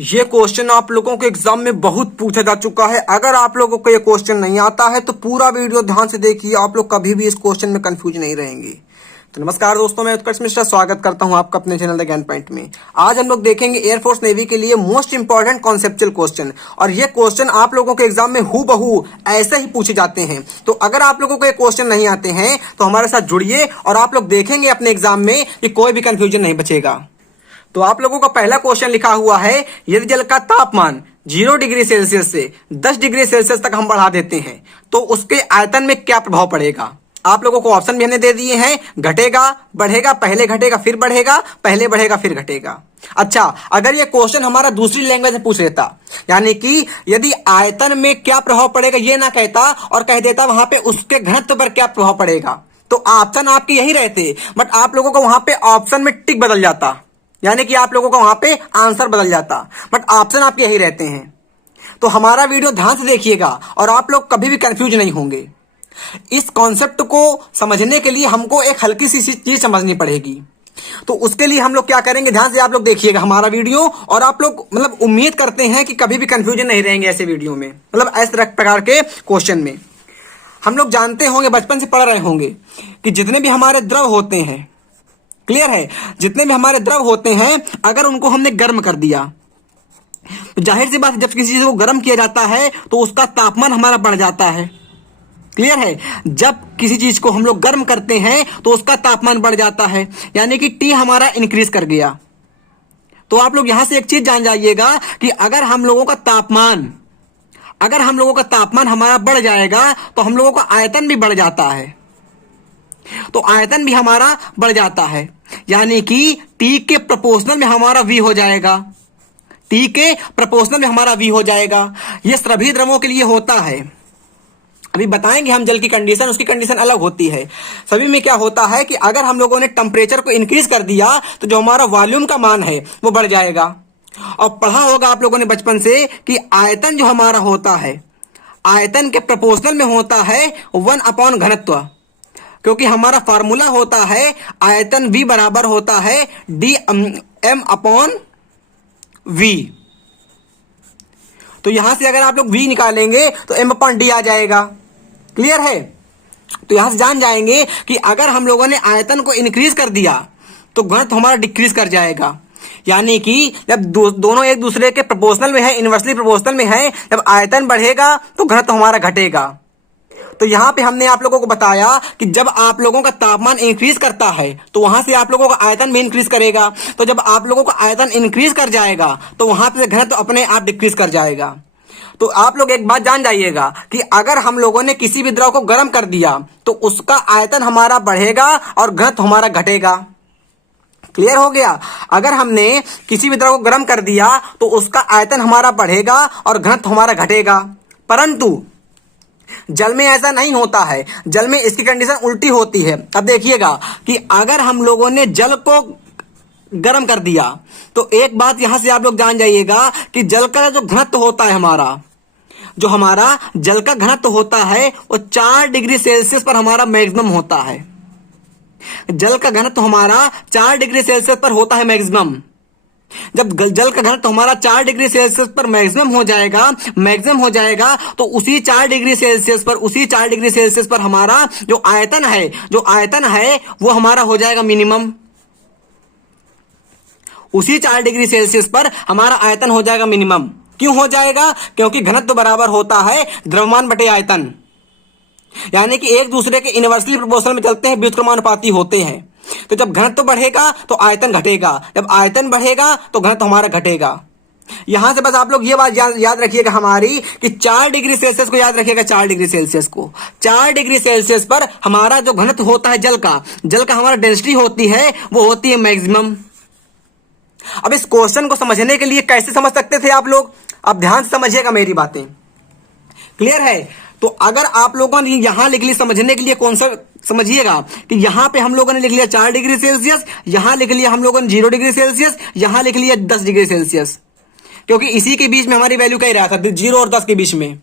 ये क्वेश्चन आप लोगों के एग्जाम में बहुत पूछा जा चुका है। अगर आप लोगों को ये क्वेश्चन नहीं आता है तो पूरा वीडियो ध्यान से देखिए, आप लोग कभी भी इस क्वेश्चन में कंफ्यूज नहीं रहेंगे। तो नमस्कार दोस्तों, मैं उत्कर्ष मिश्रा स्वागत करता हूं आपका अपने चैनल द ज्ञान पॉइंट में। आज हम लोग देखेंगे एयरफोर्स नेवी के लिए मोस्ट इंपॉर्टेंट कॉन्सेप्चुअल क्वेश्चन, और ये क्वेश्चन आप लोगों के एग्जाम में हूबहू ऐसे ही पूछे जाते हैं। तो अगर आप लोगों को ये क्वेश्चन नहीं आते हैं तो हमारे साथ जुड़िए और आप लोग देखेंगे अपने एग्जाम में कि कोई भी कंफ्यूजन नहीं बचेगा। तो आप लोगों का पहला क्वेश्चन लिखा हुआ है, यदि जल का तापमान 0 डिग्री सेल्सियस से 10 डिग्री सेल्सियस तक हम बढ़ा देते हैं तो उसके आयतन में क्या प्रभाव पड़ेगा। आप लोगों को ऑप्शन भी हमने दे दिए हैं, घटेगा, बढ़ेगा, पहले घटेगा फिर बढ़ेगा, पहले बढ़ेगा फिर घटेगा। अच्छा, अगर ये क्वेश्चन हमारा दूसरी लैंग्वेज में पूछ लेता, यानी कि यदि आयतन में क्या प्रभाव पड़ेगा ये ना कहता और कह देता वहां पे उसके घनत्व पर क्या प्रभाव पड़ेगा, तो ऑप्शन आपके यही रहते, बट आप लोगों को वहां पे ऑप्शन में टिक बदल जाता, यानी कि आप लोगों का वहां पे आंसर बदल जाता, बट ऑप्शन आपके यही रहते हैं। तो हमारा वीडियो ध्यान से देखिएगा और आप लोग कभी भी कंफ्यूज नहीं होंगे। इस कॉन्सेप्ट को समझने के लिए हमको एक हल्की सी चीज समझनी पड़ेगी। तो उसके लिए हम लोग क्या करेंगे, ध्यान से आप लोग देखिएगा हमारा वीडियो, और आप लोग मतलब उम्मीद करते हैं कि कभी भी कंफ्यूजन नहीं रहेंगे ऐसे वीडियो में, मतलब इस प्रकार के क्वेश्चन में। हम लोग जानते होंगे, बचपन से पढ़ रहे होंगे कि जितने भी हमारे द्रव होते हैं, क्लियर है, जितने भी हमारे द्रव होते हैं अगर उनको हमने गर्म कर दिया तो जाहिर सी बात, जब किसी चीज को गर्म किया जाता है तो उसका तापमान हमारा बढ़ जाता है। क्लियर है, जब किसी चीज को हम लोग गर्म करते हैं तो उसका तापमान बढ़ जाता है, यानी कि टी हमारा इंक्रीज कर गया। तो आप लोग यहां से एक चीज जान जाइएगा कि अगर हम लोगों का तापमान हमारा बढ़ जाएगा तो हम लोगों का आयतन भी बढ़ जाता है, तो आयतन भी हमारा बढ़ जाता है, यानी कि T के प्रोपोर्शनल में हमारा V हो जाएगा। T के प्रोपोर्शनल में हमारा V हो जाएगा। यह सभी द्रवों के लिए होता है। अभी बताएंगे हम जल की कंडीशन, उसकी कंडीशन अलग होती है। सभी में क्या होता है कि अगर हम लोगों ने टेम्परेचर को इंक्रीज कर दिया तो जो हमारा वॉल्यूम का मान है वो बढ़ जाएगा। और पढ़ा होगा आप लोगों ने बचपन से कि आयतन जो हमारा होता है, आयतन के प्रोपोर्शनल में होता है 1 घनत्व, क्योंकि हमारा फार्मूला होता है आयतन V बराबर होता है dm/v। तो यहां से अगर आप लोग V निकालेंगे तो m/d आ जाएगा। क्लियर है, तो यहां से जान जाएंगे कि अगर हम लोगों ने आयतन को इंक्रीज कर दिया तो घनत्व हमारा डिक्रीज कर जाएगा, यानी कि जब दोनों एक दूसरे के प्रोपोर्शनल में है, इनवर्सली प्रोपोर्शनल में है, जब आयतन बढ़ेगा तो घनत्व हमारा घटेगा। तो यहां पे हमने आप लोगों को बताया कि जब आप लोगों का तापमान इंक्रीज करता है तो वहां से आप लोगों का आयतन भी इंक्रीज करेगा, तो जब आप लोगों का आयतन इंक्रीज कर जाएगा तो वहां पे घनत्व अपने आप डिक्रीज कर जाएगा। तो आप लोग एक बात जान जाइएगा कि अगर हम लोगों ने किसी भी द्रव को गर्म कर दिया तो उसका आयतन हमारा बढ़ेगा और घनत्व हमारा घटेगा। क्लियर हो गया, अगर हमने किसी भी द्रव को गर्म कर दिया तो उसका आयतन हमारा बढ़ेगा और घनत्व हमारा घटेगा। परंतु जल में ऐसा नहीं होता है, जल में इसकी कंडीशन उल्टी होती है। अब देखिएगा कि अगर हम लोगों ने जल को गर्म कर दिया तो एक बात यहां से आप लोग जान जाइएगा कि जल का जो घनत्व होता है, हमारा जल का घनत्व होता है वो 4 डिग्री सेल्सियस पर हमारा मैक्सिमम होता है। जल का घनत्व हमारा 4 डिग्री सेल्सियस पर होता है मैक्सिमम। जब जल का घनत्व हमारा 4 डिग्री सेल्सियस पर मैक्सिमम हो जाएगा तो उसी 4 डिग्री सेल्सियस पर हमारा जो आयतन है वो हमारा हो जाएगा मिनिमम। उसी 4 डिग्री सेल्सियस पर हमारा आयतन हो जाएगा मिनिमम। क्यों हो जाएगा? क्योंकि घनत्व बराबर होता है द्रव्यमान बटे आयतन, यानी कि एक दूसरे के इनवर्सली प्रोपोर्शनल में चलते हैं, व्युत्क्रमानुपाती होते हैं। तो जब घनत्व बढ़ेगा तो आयतन घटेगा, जब आयतन बढ़ेगा तो घनत्व हमारा घटेगा। यहां से बस आप लोग ये बात याद रखिएगा हमारी कि 4 डिग्री सेल्सियस को याद रखिएगा। 4 डिग्री सेल्सियस को 4 डिग्री सेल्सियस पर हमारा जो घनत्व होता है जल का हमारा डेंसिटी होती है वो होती है मैक्सिमम। अब इस क्वेश्चन को समझने के लिए कैसे समझ सकते थे आप लोग, अब ध्यान से समझिएगा मेरी बातें। क्लियर है, तो अगर आप लोगों ने यहां लिख ली, समझने के लिए कौन सा समझिएगा कि यहां पे हम लोगों ने लिख लिया 4 डिग्री सेल्सियस, यहां लिख लिया हम लोगों ने 0 डिग्री सेल्सियस, यहां लिख लिया 10 डिग्री सेल्सियस, क्योंकि इसी के बीच में हमारी वैल्यू कह रहा था 0 और 10 के बीच में।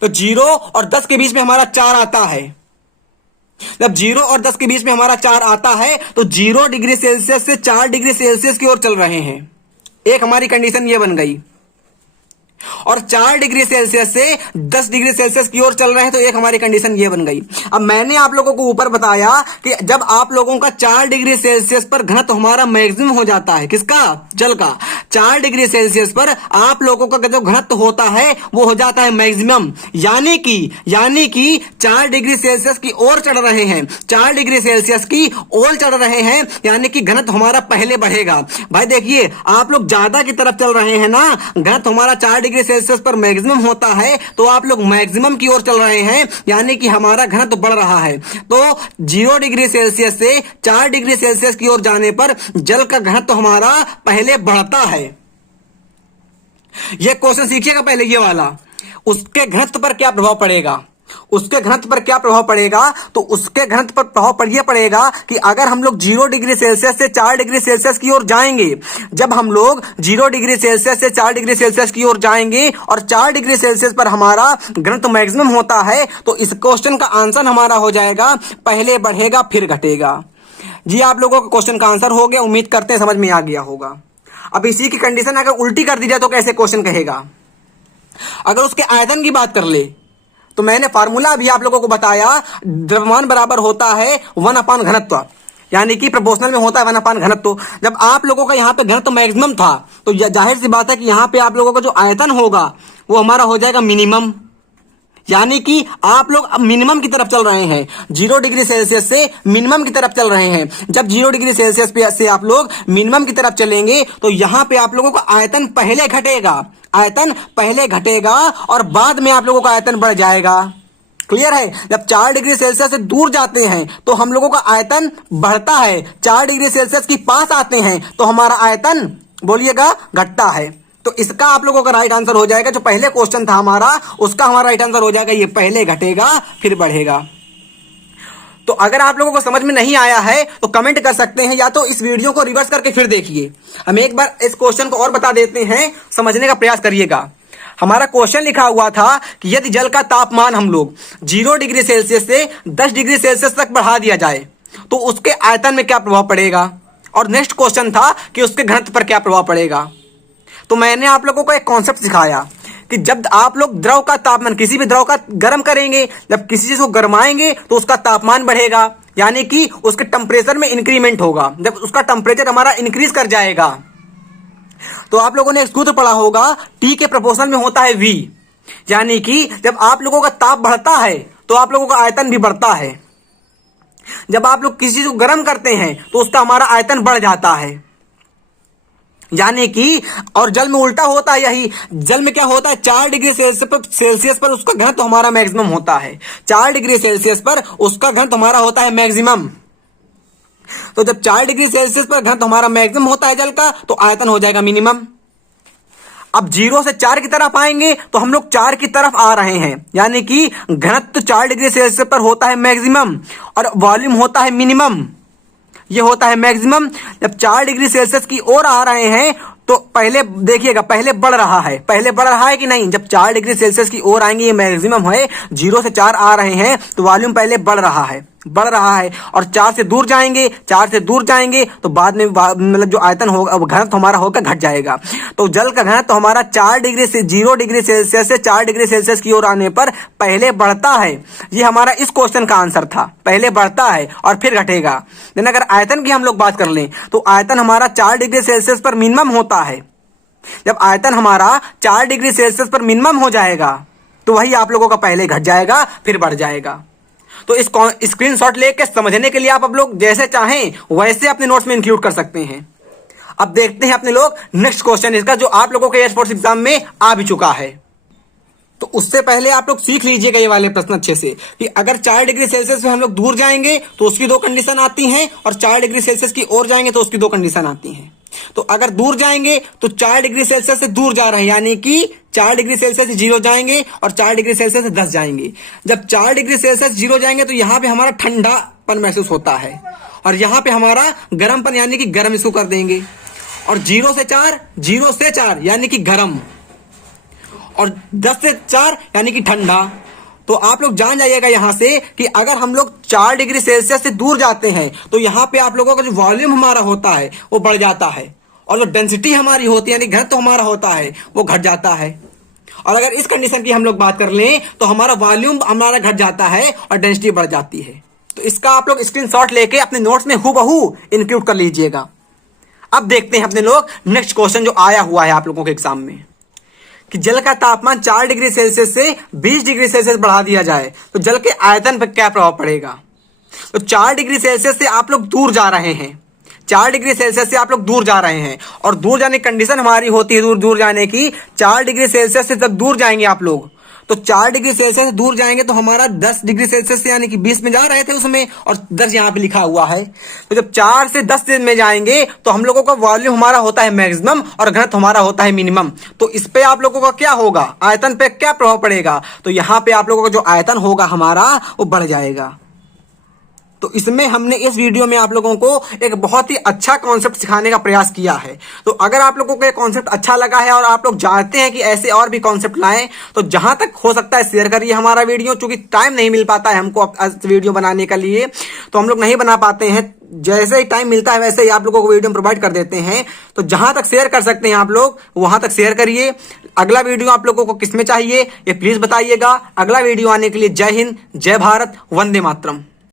तो 0 और 10 के बीच में हमारा 4 आता है। जब 0 और 10 के बीच में हमारा 4 आता है तो 0 डिग्री सेल्सियस से 4 डिग्री सेल्सियस की ओर चल रहे हैं। एक हमारी कंडीशन ये बन गई। और 4 डिग्री सेल्सियस से 10 डिग्री सेल्सियस की ओर चल रहे हैं, तो एक हमारी कंडीशन ये बन गई। अब मैंने आप लोगों को ऊपर बताया कि जब आप लोगों का 4 डिग्री सेल्सियस पर घनत्व हमारा मैक्सिमम हो जाता है, किसका? जल का। 4 डिग्री सेल्सियस पर आप लोगों का जो घनत्व होता है वो हो जाता है मैक्सिमम, यानी कि 4 डिग्री सेल्सियस की ओर चढ़ रहे हैं, 4 डिग्री सेल्सियस की ओर चढ़ रहे हैं, यानी कि घनत्व हमारा पहले बढ़ेगा। भाई देखिए, आप लोग ज्यादा की तरफ चल रहे हैं ना, घनत्व हमारा 4 डिग्री सेल्सियस पर मैक्सिमम होता है, तो आप लोग मैक्सिमम की ओर चल रहे हैं, यानी कि हमारा घनत्व बढ़ रहा है। तो 0 डिग्री सेल्सियस से 4 डिग्री सेल्सियस की ओर जाने पर जल का घनत्व हमारा पहले बढ़ता है। यह क्वेश्चन सीखिएगा पहले, ये वाला। उसके घनत्व पर क्या प्रभाव पड़ेगा? उसके घनत्व पर क्या प्रभाव पड़ेगा? तो उसके घनत्व पर प्रभाव यह पड़ेगा कि अगर हम लोग 0 डिग्री सेल्सियस से 4 डिग्री सेल्सियस की ओर जाएंगे, जब हम लोग 0 डिग्री सेल्सियस से 4 डिग्री सेल्सियस की ओर जाएंगे और 4 डिग्री सेल्सियस पर हमारा घनत्व मैक्सिमम होता है, तो इस क्वेश्चन का आंसर हमारा हो जाएगा पहले बढ़ेगा फिर घटेगा। जी, आप लोगों का क्वेश्चन का आंसर हो गया, उम्मीद करते हैं समझ में आ गया होगा। अब इसी की कंडीशन अगर उल्टी कर दी जाए तो कैसे क्वेश्चन कहेगा? अगर उसके आयतन की बात कर ले, तो मैंने फार्मूला भी आप लोगों को बताया, द्रव्यमान बराबर होता है 1 घनत्व, यानी कि प्रोपोर्शनल में होता है 1 घनत्व। जब आप लोगों का यहाँ पे घनत्व मैक्सिमम था, तो जाहिर सी बात है कि यहाँ पे आप लोगों का जो आयतन होगा वो हमारा हो जाएगा मिनिमम, यानी कि आप लोग अब मिनिमम की तरफ चल रहे हैं। 0 डिग्री सेल्सियस से मिनिमम की तरफ चल रहे हैं। जब 0 डिग्री सेल्सियस से आप लोग मिनिमम की तरफ चलेंगे, तो यहां पे आप लोगों का आयतन पहले घटेगा, आयतन पहले घटेगा और बाद में आप लोगों का आयतन बढ़ जाएगा। क्लियर है? जब 4 डिग्री सेल्सियस से दूर जाते हैं तो हम लोगों का आयतन बढ़ता है, 4 डिग्री सेल्सियस के पास आते हैं तो हमारा आयतन, बोलिएगा, घटता है। तो इसका आप लोगों का राइट आंसर हो जाएगा, जो पहले क्वेश्चन था हमारा, उसका हमारा राइट आंसर हो जाएगा ये पहले घटेगा फिर बढ़ेगा। तो अगर आप लोगों को समझ में नहीं आया है तो कमेंट कर सकते हैं, या तो इस वीडियो को रिवर्स करके फिर देखिए। हम एक बार इस क्वेश्चन को और बता देते हैं, समझने का प्रयास करिएगा। हमारा क्वेश्चन लिखा हुआ था कि यदि जल का तापमान हम लोग 0 डिग्री सेल्सियस से 10 डिग्री सेल्सियस तक बढ़ा दिया जाए तो उसके आयतन में क्या प्रभाव पड़ेगा, और नेक्स्ट क्वेश्चन था कि उसके घनत्व पर क्या प्रभाव पड़ेगा। तो मैंने आप लोगों को एक कॉन्सेप्ट सिखाया कि जब आप लोग द्रव का तापमान, किसी भी द्रव का गर्म करेंगे, जब किसी चीज को गर्माएंगे तो उसका तापमान बढ़ेगा, यानी कि उसके टेम्परेचर में इंक्रीमेंट होगा। जब उसका टेम्परेचर हमारा इंक्रीज कर जाएगा, तो आप लोगों ने एक सूत्र पढ़ा होगा, T के प्रोपोर्शनल में होता है V, यानी कि जब आप लोगों का ताप बढ़ता है तो आप लोगों का आयतन भी बढ़ता है। जब आप लोग किसी चीज को गर्म करते हैं तो उसका हमारा आयतन बढ़ जाता है, यानी कि, और जल में उल्टा होता है यही। जल में क्या होता है, 4 डिग्री सेल्सियस पर उसका घनत्व हमारा मैक्सिमम होता है, 4 डिग्री सेल्सियस पर उसका घनत्व हमारा होता है मैक्सिमम। तो जब 4 डिग्री सेल्सियस पर घनत्व हमारा मैक्सिमम होता है जल का, तो आयतन हो जाएगा मिनिमम। अब 0 से 4 की तरफ आएंगे तो हम लोग 4 की तरफ आ रहे हैं, यानी कि घनत्व 4 डिग्री सेल्सियस पर होता है मैक्सिमम और वॉल्यूम होता है मिनिमम। ये होता है मैक्सिमम। जब 4 डिग्री सेल्सियस की ओर आ रहे हैं तो पहले देखिएगा, पहले बढ़ रहा है, पहले बढ़ रहा है कि नहीं। जब 4 डिग्री सेल्सियस की ओर आएंगे, ये मैक्सिमम है, 0 से 4 आ रहे हैं तो वॉल्यूम पहले बढ़ रहा है, बढ़ रहा है। और 4 से दूर जाएंगे, 4 से दूर जाएंगे तो बाद में मतलब जो आयतन होगा, घनत्व हमारा होकर घट जाएगा। तो जल का घनत्व हमारा 4 डिग्री से 0 डिग्री सेल्सियस से 4 डिग्री सेल्सियस की ओर आने पर पहले बढ़ता है। ये हमारा इस क्वेश्चन का आंसर था, पहले बढ़ता है और फिर घटेगा। लेकिन अगर आयतन की हम लोग बात कर लें तो आयतन हमारा 4 डिग्री सेल्सियस पर मिनिमम होता है। जब आयतन हमारा 4 डिग्री सेल्सियस पर मिनिमम हो जाएगा तो वही आप लोगों का पहले घट जाएगा फिर बढ़ जाएगा। तो इस स्क्रीनशॉट लेके समझने के लिए आप लोग जैसे चाहें वैसे अपने नोट्स में इंक्लूड कर सकते हैं। अब देखते हैं अपने लोग नेक्स्ट क्वेश्चन इसका, जो आप लोगों के एयरफोर्स एग्जाम में आ भी चुका है। तो उससे पहले आप लोग सीख लीजिएगा ये वाले प्रश्न अच्छे से, कि अगर 4 डिग्री सेल्सियस से हम लोग दूर जाएंगे तो उसकी 2 कंडीशन आती हैं, और 4 डिग्री सेल्सियस की ओर जाएंगे तो उसकी 2 कंडीशन आती हैं। तो अगर दूर जाएंगे तो 4 डिग्री सेल्सियस से दूर जा रहे हैं, यानी कि 4 डिग्री सेल्सियस से 0 जाएंगे और 4 डिग्री सेल्सियस से 10 जाएंगे। जब 4 डिग्री सेल्सियस 0 जाएंगे तो यहाँ पे हमारा ठंडापन महसूस होता है, और यहाँ पे हमारा गर्मपन, यानी कि गर्म इसको कर देंगे। और 0 से 4 यानी कि गर्म, और 10 से 4 यानी कि ठंडा। तो आप लोग जान जाइएगा यहां से कि अगर हम लोग 4 डिग्री सेल्सियस से दूर जाते हैं तो यहां पे आप लोगों का जो वॉल्यूम हमारा होता है वो बढ़ जाता है, और जो डेंसिटी हमारी होती है, यानी घनत्व हमारा होता है, वो घट जाता है। और अगर इस कंडीशन की हम लोग बात कर लें तो हमारा वॉल्यूम हमारा घट जाता है और डेंसिटी बढ़ जाती है। तो इसका आप लोग स्क्रीनशॉट लेके अपने नोट्स में हूबहू इंक्लूड कर लीजिएगा। अब देखते हैं अपने लोग नेक्स्ट क्वेश्चन जो आया हुआ है आप लोगों के एग्जाम में, कि जल का तापमान 4 डिग्री सेल्सियस से 20 डिग्री सेल्सियस बढ़ा दिया जाए तो जल के आयतन पर क्या प्रभाव पड़ेगा। तो 4 डिग्री सेल्सियस से आप लोग दूर जा रहे हैं, 4 डिग्री सेल्सियस से आप लोग दूर जा रहे हैं, और दूर जाने की कंडीशन हमारी होती है दूर दूर जाने की 4 डिग्री सेल्सियस से जब दूर जाएंगे आप लोग, तो 4 डिग्री सेल्सियस से दूर जाएंगे तो हमारा 10 डिग्री सेल्सियस से यानी कि 20 में जा रहे थे उसमें, और 10 यहाँ पे लिखा हुआ है। तो जब 4 से 10 में जाएंगे तो हम लोगों का वॉल्यूम हमारा होता है मैक्सिमम और घनत्व हमारा होता है मिनिमम। तो इस पे आप लोगों का क्या होगा, आयतन पे क्या प्रभाव पड़ेगा, तो यहाँ पे आप लोगों का जो आयतन होगा हमारा वो बढ़ जाएगा। तो इसमें हमने इस वीडियो में आप लोगों को एक बहुत ही अच्छा कॉन्सेप्ट सिखाने का प्रयास किया है। तो अगर आप लोगों को ये कॉन्सेप्ट अच्छा लगा है और आप लोग चाहते हैं कि ऐसे और भी कॉन्सेप्ट लाएं तो जहां तक हो सकता है शेयर करिए हमारा वीडियो। चूंकि टाइम नहीं मिल पाता है हमको वीडियो बनाने के लिए, तो हम लोग नहीं बना पाते हैं। जैसे ही टाइम मिलता है वैसे ही आप लोगों को वीडियो प्रोवाइड कर देते हैं। तो जहां तक शेयर कर सकते हैं आप लोग वहां तक शेयर करिए। अगला वीडियो आप लोगों को किस में चाहिए ये प्लीज बताइएगा। अगला वीडियो आने के लिए जय हिंद, जय भारत, वंदे मातरम।